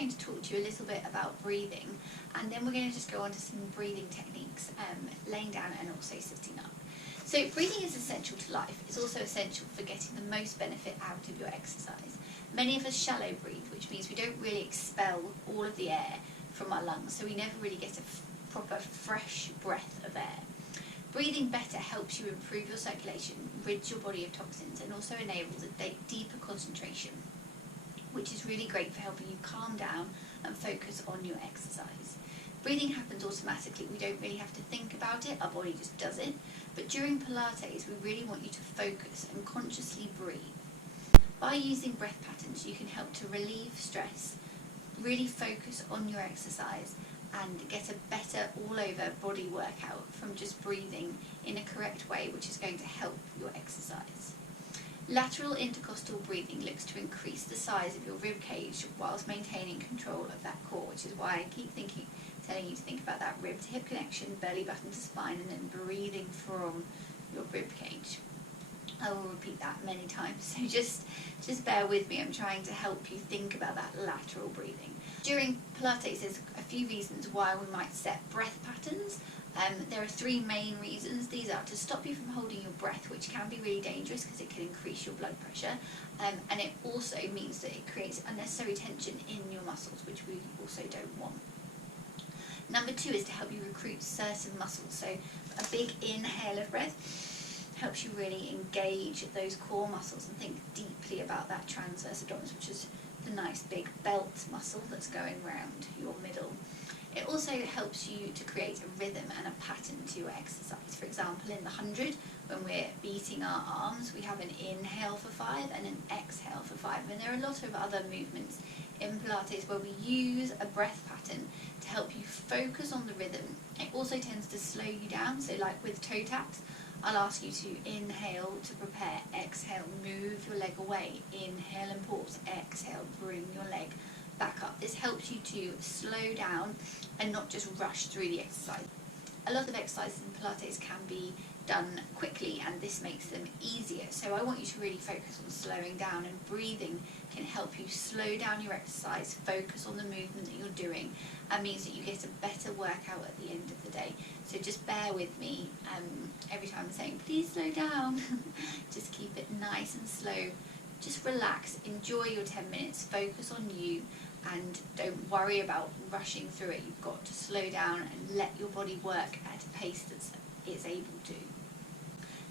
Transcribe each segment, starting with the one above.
going to talk to you a little bit about breathing, and then we're going to just go on to some breathing techniques, laying down and also sitting up. So breathing is essential to life. It's also essential for getting the most benefit out of your exercise. Many of us shallow breathe, which means we don't really expel all of the air from our lungs, so we never really get a proper fresh breath of air. Breathing better helps you improve your circulation, rids your body of toxins, and also enables a deeper concentration, which is really great for helping you calm down and focus on your exercise. Breathing happens automatically. We don't really have to think about it, our body just does it. But during Pilates, we really want you to focus and consciously breathe. By using breath patterns, you can help to relieve stress, really focus on your exercise, and get a better all-over body workout from just breathing in a correct way, which is going to help your exercise. Lateral intercostal breathing looks to increase the size of your rib cage whilst maintaining control of that core, which is why I keep telling you to think about that rib to hip connection, belly button to spine, and then breathing from your rib cage. I will repeat that many times, so just bear with me. I'm trying to help you think about that lateral breathing. During Pilates, there's a few reasons why we might set breath patterns. There are three main reasons. These are to stop you from holding your breath, which can be really dangerous because it can increase your blood pressure, and it also means that it creates unnecessary tension in your muscles, which we also don't want. Number two is to help you recruit certain muscles. So a big inhale of breath helps you really engage those core muscles and think deeply about that transverse abdominis, which is the nice big belt muscle that's going round your middle. It also helps you to create a rhythm and a pattern to your exercise. For example, in the 100, when we're beating our arms, we have an inhale for 5 and an exhale for 5. And there are a lot of other movements in Pilates where we use a breath pattern to help you focus on the rhythm. It also tends to slow you down, so like with toe taps, I'll ask you to inhale to prepare, exhale, move your leg away, inhale and pause, exhale, bring your leg back up. This helps you to slow down and not just rush through the exercise. A lot of exercises in Pilates can be done quickly, and this makes them easier. So I want you to really focus on slowing down, and breathing can help you slow down your exercise, focus on the movement that you're doing, and means that you get a better workout at the end of the day. So just bear with me every time I'm saying, please slow down. Just keep it nice and slow. Just relax, enjoy your 10 minutes, focus on you, and don't worry about rushing through it. You've got to slow down and let your body work at a pace that it's able to.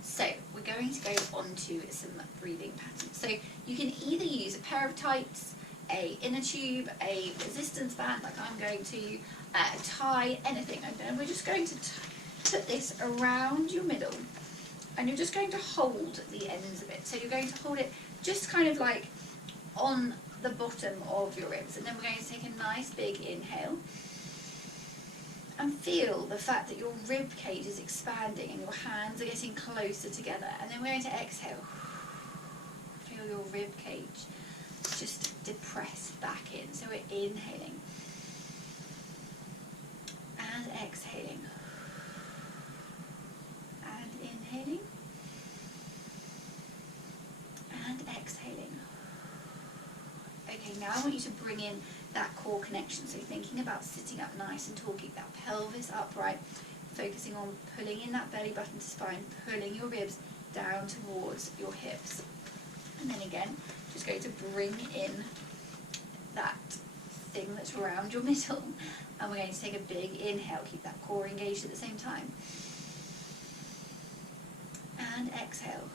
So we're going to go on to some breathing patterns. So you can either use a pair of tights, a inner tube, a resistance band like I'm going to, a tie, anything. And we're just going to put this around your middle, and you're just going to hold the ends of it. So you're going to hold it just kind of like on the bottom of your ribs, and then we're going to take a nice big inhale and feel the fact that your rib cage is expanding and your hands are getting closer together. And then we're going to exhale. Feel your rib cage just depress back in. So we're inhaling and exhaling and inhaling and exhaling. Okay, now I want you to bring in that core connection. So thinking about sitting up nice and tall, keep that pelvis upright, focusing on pulling in that belly button to spine, pulling your ribs down towards your hips. And then again, just going to bring in that thing that's around your middle. And we're going to take a big inhale, keep that core engaged at the same time. And exhale.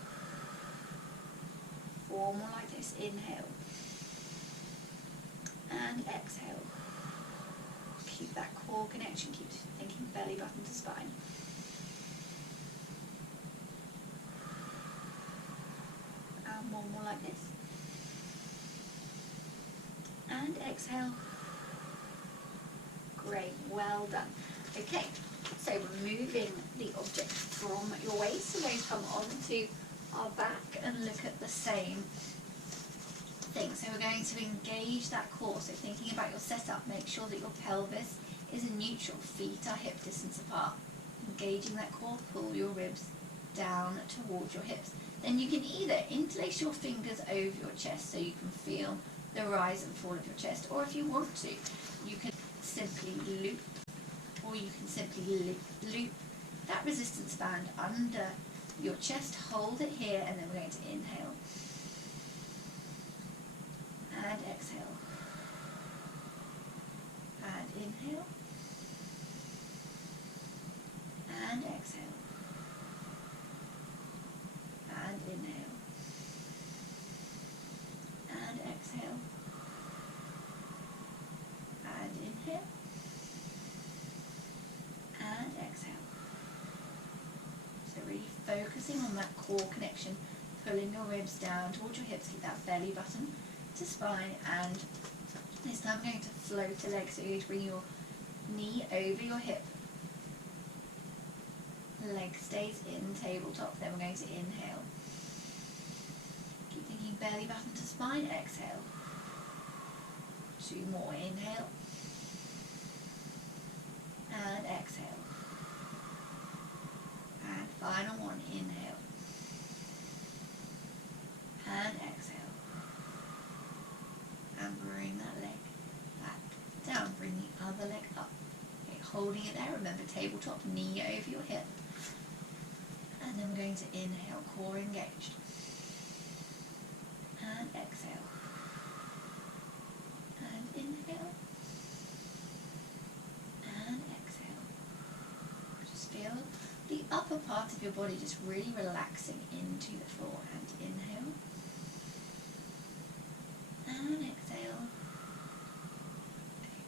4 more like this. Inhale. And exhale. Keep that core connection, keep thinking belly button to spine. And 1 more like this. And exhale. Great, well done. Okay, so we're moving the object from your waist. So we're going to come onto our back and look at the same thing. So we're going to engage that core. So thinking about your setup, make sure that your pelvis is in neutral, feet are hip distance apart. Engaging that core, pull your ribs down towards your hips. Then you can either interlace your fingers over your chest so you can feel the rise and fall of your chest, or if you want to, you can simply loop, or you can simply loop that resistance band under your chest, hold it here, and then we're going to inhale and exhale and inhale and exhale and inhale and exhale and inhale and exhale. So really focusing on that core connection, pulling your ribs down towards your hips, keep that belly button to spine, and this time I'm going to float the legs, so you're going to bring your knee over your hip, leg stays in tabletop, then we're going to inhale, keep thinking belly button to spine, exhale, 2 more, inhale and exhale, and final one, inhale and exhale, and bring that leg back down, bring the other leg up, okay, holding it there, remember tabletop, knee over your hip, and then we're going to inhale, core engaged, and exhale, and inhale, and exhale. Just feel the upper part of your body just really relaxing into the floor, and inhale, and exhale.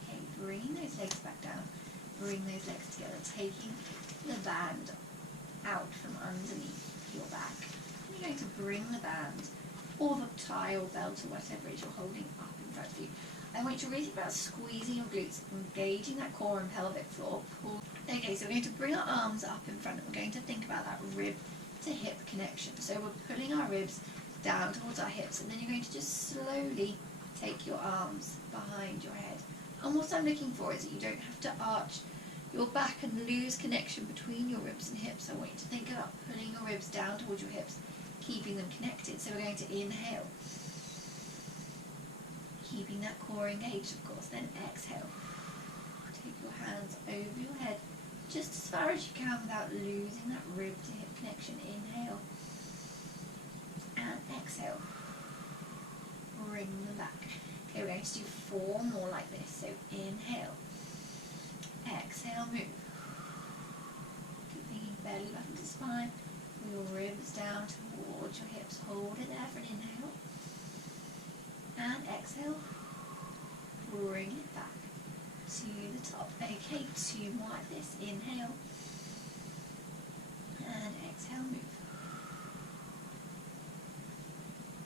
Okay, bring those legs back down, bring those legs together, taking the band out from underneath your back. And you're going to bring the band, or the tie or belt or whatever it is you're holding up in front of you. I want you to really think about squeezing your glutes, engaging that core and pelvic floor. Pull. Okay, so we're going to bring our arms up in front, and we're going to think about that rib to hip connection. So we're pulling our ribs down towards our hips, and then you're going to just slowly take your arms behind your head. And what I'm looking for is that you don't have to arch your back and lose connection between your ribs and hips. I want you to think about pulling your ribs down towards your hips, keeping them connected. So we're going to inhale, keeping that core engaged, of course, then exhale. Take your hands over your head just as far as you can without losing that rib to hip connection. Inhale and exhale. Bring them back. Okay, we're going to do 4 more like this. So inhale, exhale, move. Keep thinking belly button to spine. Pull your ribs down towards your hips. Hold it there for an inhale. And exhale. Bring it back to the top. Okay, 2 more like this. Inhale. And exhale, move.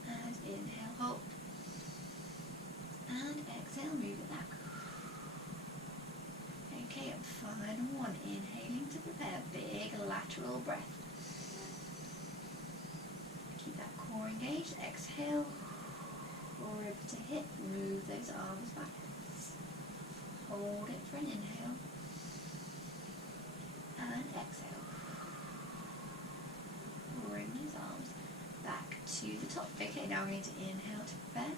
And inhale, hold. And exhale, move it back. Okay, and final one. Inhaling to prepare a big lateral breath. Keep that core engaged. Exhale. Rib to hip. Move those arms back. Hold it for an inhale. And exhale. Bring those arms back to the top. Okay, now we're going to inhale to prepare.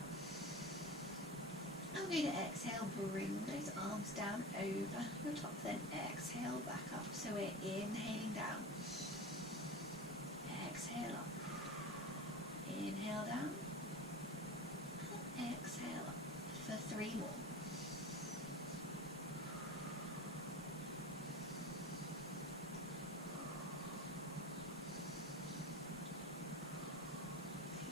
I'm going to exhale, bring those arms down over the top, then exhale back up. So we're inhaling down. Exhale up. Inhale down. Exhale up for 3 more.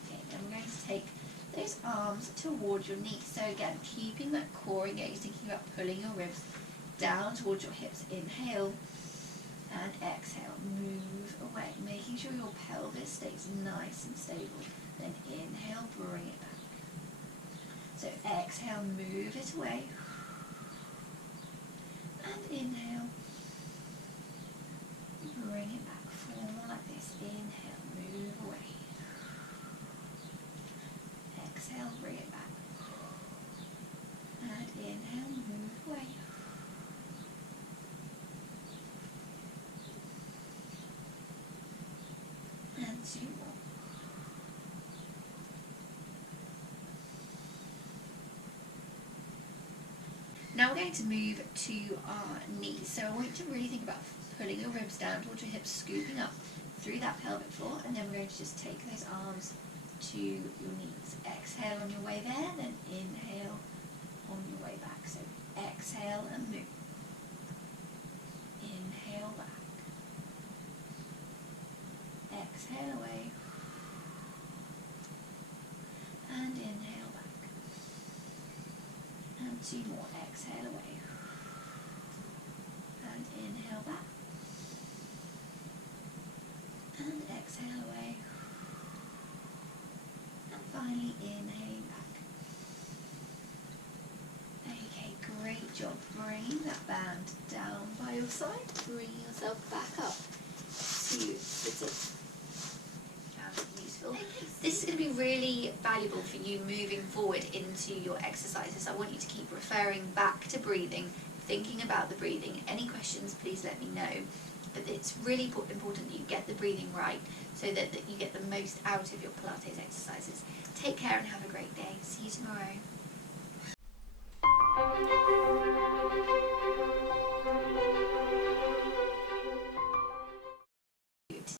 Okay, then we're going to take those arms towards your knees. So again, keeping that core engaged, thinking about pulling your ribs down towards your hips. Inhale and exhale. Move away, making sure your pelvis stays nice and stable. Then inhale, bring it back. So exhale, move it away. And inhale. Bring it back. 4 more like this. Inhale, move away. Exhale, bring it back. And inhale, move away. And 2 more. Now we're going to move to our knees. So I want you to really think about pulling your ribs down towards your hips, scooping up through that pelvic floor, and then we're going to just take those arms to your knees. Exhale on your way there, then inhale on your way back. So exhale and move. Inhale back. Exhale away. And inhale back. And 2 more. Exhale away. And inhale back. And exhale away. And finally inhale back. Okay, great job. Bring that band down by your side. Bring yourself back up to sitting. Useful. This is going to be really valuable for you moving forward into your exercises. I want you to keep referring back to breathing, thinking about the breathing. Any questions, please let me know. But it's really important that you get the breathing right so that you get the most out of your Pilates exercises. Take care and have a great day. See you tomorrow.